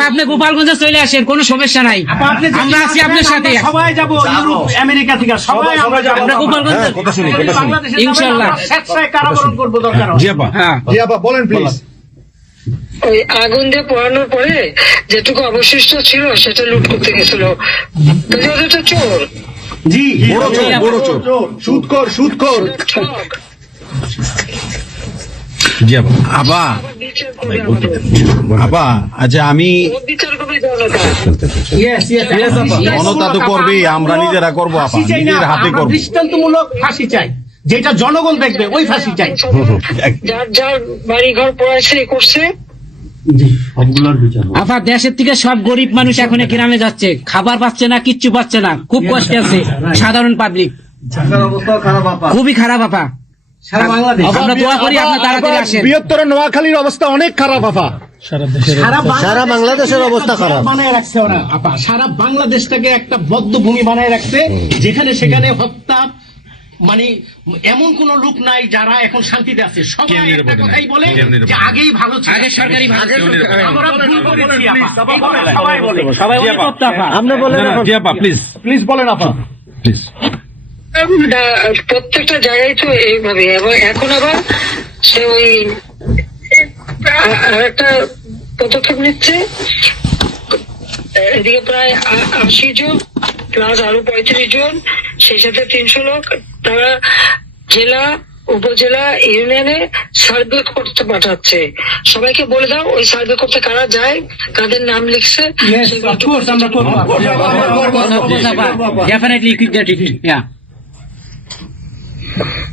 আপা আপনি গোপালগঞ্জে চলে আসেন কোনো সমস্যা নাই। আমরা আছি আপনার সাথে। সবাই যাব ইউরোপ আমেরিকা থেকে। সবাই আমরা যাব। আমরা গোপালগঞ্জ হ্যাঁ, কথা শুনি কথা শুনি ইনশাআল্লাহ। স্বেচ্ছায় কারাবরণ করব দরকার জি আপা হ্যাঁ। জি আপা বলেন। প্লিজ ওই আগুন দিয়ে পোড়ানোর পরে যেটুকু অবশিষ্ট ছিল সেটা লুট করতে গেছিল। ওটা চোর। জি বড় চোর বড় চোর। সুদখোর সুদখোর ঠক জি আপা আপা বিচার করবে আমাদের। আপা আচ্ছা আমি জনতা তো আমরা নিজেরা করব আপা নিজের হাতে করব। দৃষ্টান্তমূলক ফাঁসি চাই। যেটা জনগণ দেখবে ওই ফাঁসি চাই। যার যার বাড়ি ঘর পড়াইছে করছে আপা দেশের থেকে সব গরিব মানুষ এখন গ্রামে যাচ্ছে। খাবার পাচ্ছে না কিচ্ছু পাচ্ছে না। খুব কষ্টে আছে। সাধারণ পাবলিক খুবই খারাপ আপা সারা বাংলাদেশ। আমরা দোয়া করি আপনি তাড়াতাড়ি আসেন। বৃহত্তর নোয়াখালীর অবস্থা অনেক খারাপ আপা সারা বাংলাদেশের অবস্থা খারাপ। বানায় রাখছে ওরা আপা সারা বাংলাদেশটাকে একটা বদ্ধ ভূমি বানায় রাখছে যেখানে সেখানে হত্যা মানে এমন কোন লোক নাই যারা এখন শান্তিতে আছে। সবাই একটা কথাই বলে যে আগেই ভালো ছিল। আগে সরকারি ভালো ছিল। আমরা ভুল করেছি আপা। সবাই বলে। সবাই ওই করতো আপা আপা প্লিজ প্লিজ বলেন আপা প্লিজ প্রত্যেকটা জায়গায় তো এইভাবে এবং এখন আবার সে ওই আর একটা পদক্ষেপ নিচ্ছে এদিকে প্রায় আশি জন প্লাস আরও পঁয়ত্রিশ জন সেই সাথে তিনশো লোক তারা জেলা উপজেলা ইউনিয়নে সার্ভে করতে পাঠাচ্ছে সবাইকে বলে দাও ওই সার্ভে করতে কারা যায় কাদের নাম লিখছে ডেফিনেটলি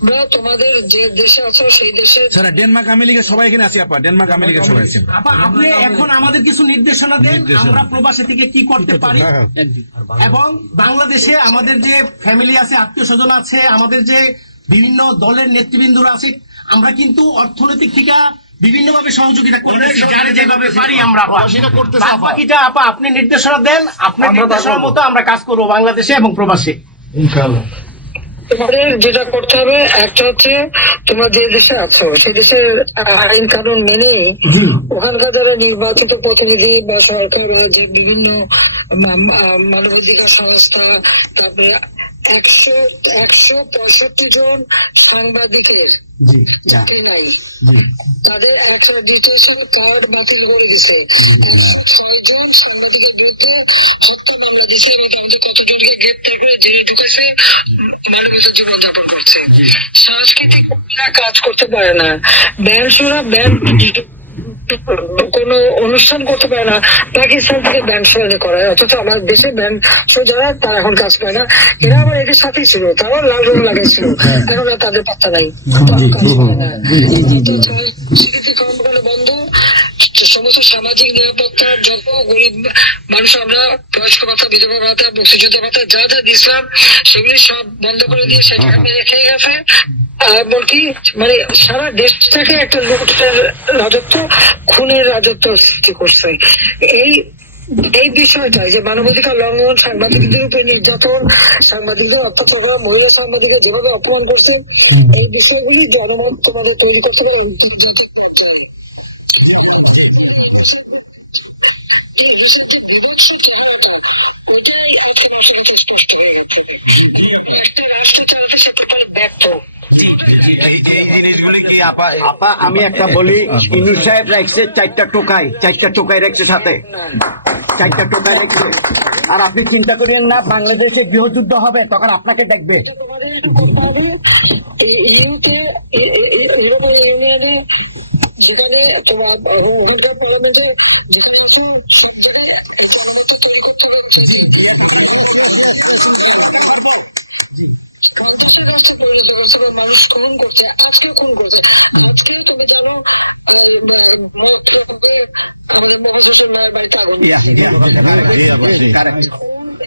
আমরা তোমাদের যে দেশে আছো সেই দেশে স্যার ডেনমার্ক আমেরিকা সবাই এখানে আছে আপা। ডেনমার্ক আমেরিকা সবাই আছে। আপা আপনি এখন আমাদের কিছু নির্দেশনা দেন আমরা প্রবাসী থেকে কি করতে পারি। এবং বাংলাদেশে আমাদের যে ফ্যামিলি আছে আত্মীয় স্বজন আছে আমাদের যে বিভিন্ন দলের নেতৃবৃন্দরা আছে আমরা কিন্তু অর্থনৈতিক থেকে বিভিন্ন ভাবে সহযোগিতা করতেছি যেভাবে পারি আমরা বাকিটা আপা আপনি নির্দেশনা দেন আপনার নির্দেশনার মতো আমরা কাজ করব বাংলাদেশে এবং প্রবাসে। তোমাদের যেটা করতে হবে একটা হচ্ছে তোমরা যে দেশে আছো সেই দেশের আইন কানুন মেনে ওখানকার যারা নির্বাচিত প্রতিনিধি বা সরকার বা যে বিভিন্ন মানবাধিকার সংস্থা তারপরে একশো একশো পঁয়ষট্টি জন সাংবাদিকের চাকরি নাই। তাদের একটা ডিটেশন কার্ড বাতিল করে দিছে ছয়জন সাংবাদিকের বিরুদ্ধে হত্যা মামলা দিছে এবং তাদের কতজনকে গ্রেপ্তার করে জেলে ঢুকেছে মানবিত জীবনযাপন করছে। সাংস্কৃতিক কাজ করতে পারে না। ব্যান্ড শোরা ব্যান্ড কোন অনুষ্ঠান করতে পারে না। পাকিস্তান থেকে ব্যান্ড এনে করায় অথচ আমার দেশে ব্যান্ড শো যারা তারা এখন কাজ পায় না। এরা আবার এদের সাথেই ছিল তারাও লাল রং লাগাইছিল এখন আর তাদের পাত্তা নাই। স্বীকৃতি কর্মকাণ্ড বন্ধ। সমস্ত সামাজিক নিরাপত্তার যত গরিব মানুষ আমরা বয়স্ক ভাতা বিধবা ভাতা মুক্তিযোদ্ধা ভাতা যা যা দিছিলাম সেগুলি সব বন্ধ করে দিয়ে সেটা রেখে গেছে। আর বলকি মানে সারা দেশটাকে একটা লুটের রাজত্ব খুনের রাজত্ব সৃষ্টি করছে। এই এই বিষয়টা যে মানবাধিকার লঙ্ঘন সাংবাদিকদের উপরে নির্যাতন সাংবাদিকদের অত্যাচার করা মহিলা সাংবাদিকদের যেভাবে অপমান করছে এই বিষয়গুলি জনমত তোমাদের তৈরি করতে গেলে স্পষ্ট হয়ে গেছে। আপা আমি একটা বলি ইনু সাহেব রাখছে চারটা টোকাই চারটা টোকাই রাখছে সাথে। চারটা টোকাই রাখছে। আর আপনি চিন্তা করেন না বাংলাদেশে গৃহযুদ্ধ হবে তখন আপনাকে দেখবে। যেখানে তোমার ওখানকার পার্লামেন্টে যেখানে আছো সব জায়গায় এই জনমত তৈরি করতে হবে পঞ্চাশের রাষ্ট্রে পরিণত করছে মানুষ খুন করছে আজকে খুন করছে আজকে তুমি জানো আমাদের মহাশোষণ বাড়িতে আগুন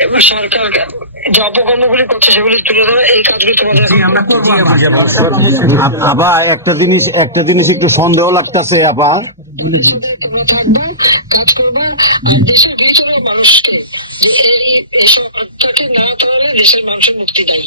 সরকার যে অপকর্মগুলি করছে সেগুলি তুলে ধরে এই কাজগুলি আমরা করব আপ- একটা জিনিস একটা জিনিস একটু সন্দেহ লাগতেছে আপা তোমরা থাকবা কাজ করবা আর দেশের ভিতরে মানুষকে এই এসব না তাহলে দেশের মানুষের মুক্তি দেয়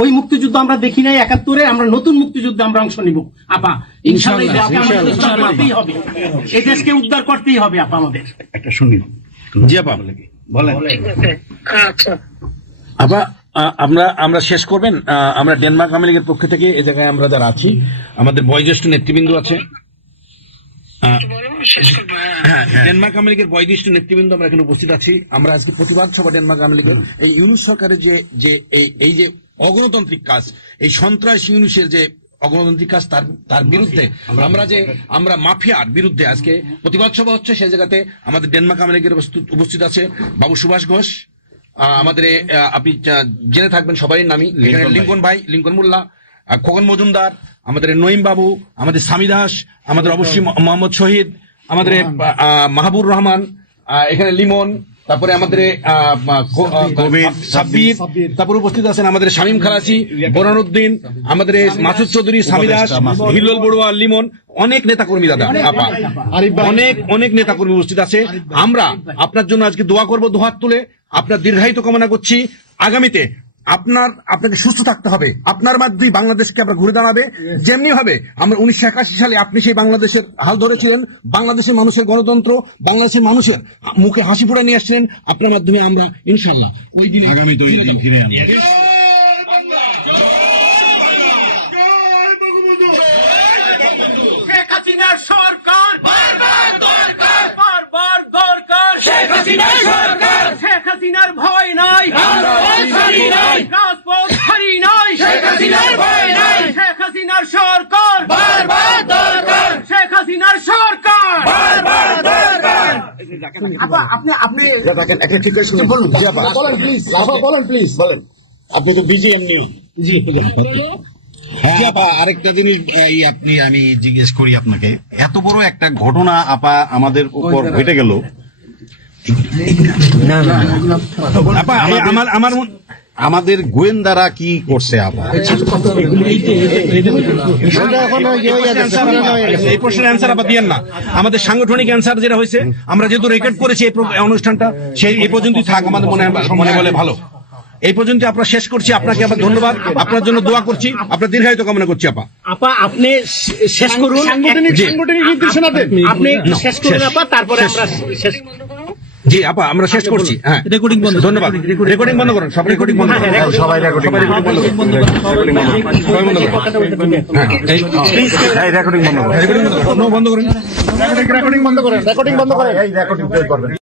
ওই মুক্তিযুদ্ধ আমরা দেখি নাই একাত্তরে আমরা নতুন মুক্তিযুদ্ধে আমরা অংশ নিব। আপা ইনশাল্লাহ এই দেশকে উদ্ধার করতেই হবে। এই দেশকে উদ্ধার করতেই হবে আপা আমাদের। একটা শুনি। জি আপা। বলেন। আচ্ছা। আপা আমরা আমরা শেষ করবেন। আমরা ডেনমার্ক আওয়ামী লীগের পক্ষ থেকে এ জায়গায় আমরা যারা আছি আমাদের বয়োজ্যেষ্ঠ নেতৃবৃন্দ আছে। শেষ করব হ্যাঁ। ডেনমার্ক আওয়ামী লীগের বয়োজ্যেষ্ঠ নেতৃবৃন্দ আমরা এখানে উপস্থিত আছি। আমরা আজকে প্রতিবাদ সভা ডেনমার্ক আওয়ামী লীগের। এই ইউনুস সরকারের যে যে এই এই যে অগণতান্ত্রিক কাজ। এই সন্ত্রাস ইউনুসের যে অগণতান্ত্রিক কাজ তার তার বিরুদ্ধে আমরা যে আমরা মাফিয়ার বিরুদ্ধে আজকে প্রতিবাদ সভা হচ্ছে সেই জায়গাতে আমাদের ডেনমার্ক আমেরিকার উপস্থিত- আছে বাবু সুভাষ ঘোষ। আমাদের আপনি জেনে থাকবেন সবাই নামই। এখানে লিঙ্কন ভাই। লিঙ্কন মোল্লা খোকন মজুমদার আমাদের নঈম বাবু আমাদের স্বামী দাস আমাদের অবশ্যই মোহাম্মদ শহীদ আমাদের মাহবুর রহমান এখানে লিমন তারপরে আমাদের সাব্বির তারপরে উপস্থিত আছেন আমাদের শামীম খালাসি বোরানুদ্দিন আমাদের মাসুদ চৌধুরী স্বামী দাস হিল্লোল বড়ুয়া লিমন অনেক নেতা কর্মী দাদা আপা। অনেক অনেক নেতা কর্মী উপস্থিত আছে। আমরা আপনার জন্য আজকে দোয়া করব দোহাত তুলে। আপনার দীর্ঘায়িত কামনা করছি। আগামীতে আপনার আপনাকে সুস্থ থাকতে হবে। আপনার মাধ্যমেই বাংলাদেশকে আমরা ঘুরে দাঁড়াবে। যেমনি ভাবে আমরা উনিশশো একাশি সালে আপনি সেই বাংলাদেশের হাল ধরেছিলেন। বাংলাদেশের মানুষের গণতন্ত্র বাংলাদেশের মানুষের মুখে হাসি ফুটে নিয়ে আসছিলেন। আপনার মাধ্যমে আমরা ইনশাল্লাহ ওই দিনে আগামী ফিরে দিন ফিরে সরকার বারবার দরকার। বারবার দরকার। শেখ হাসিনার সরকার। শেখ হাসিনার ভয় নাই। রাজপথ নাই। শেখ হাসিনার ভয় নাই। শেখ হাসিনার সরকার। বারবার দরকার। শেখ হাসিনার সরকার। বারবার দরকার। আপা আপনি আপনি দেখেন একটা ঠিক করে শুনুন। বলুন। বলেন প্লিজ বলেন প্লিজ বলেন। আপনি তো বিজি এমনিও জি হ্যাঁ আপা আরেকটা জিনিস এই আপনি আমি জিজ্ঞেস করি আপনাকে। এত বড় একটা ঘটনা আপা আমাদের উপর ঘটে গেল? আপা এই আমার আমার মন- আমাদের গোয়েন্দারা কি করছে আপা এই প্রশ্নের অ্যান্সার আবার দিয়েন না। আমাদের সাংগঠনিক অ্যান্সার যেটা হয়েছে আমরা যেহেতু রেকর্ড করেছি এই অনুষ্ঠানটা সেই এই পর্যন্তই থাক আমাদের মনে মনে বলে ভালো। এই পর্যন্ত আপনার শেষ করছি। আপনাকে আবার ধন্যবাদ। আপনার জন্য দোয়া করছি। আপনার দীর্ঘায়িত কামনা করছি আপা। আপা আপনি শেষ করুন। জি। আপনি শেষ করুন আপা তারপরে আমরা শেষ জি আপা আমরা শেষ করছি হ্যাঁ রেকর্ডিং বন্ধ ধন্যবাদ রেকর্ডিং বন্ধ করুন সব রেকর্ডিং বন্ধ করুন সবাই রেকর্ডিং বন্ধ করুন রেকর্ডিং বন্ধ করুন হ্যাঁ রেকর্ডিং বন্ধ করুন রেকর্ডিং বন্ধ করুন রেকর্ডিং বন্ধ করুন রেকর্ডিং বন্ধ করুন এই রেকর্ডিং করবেন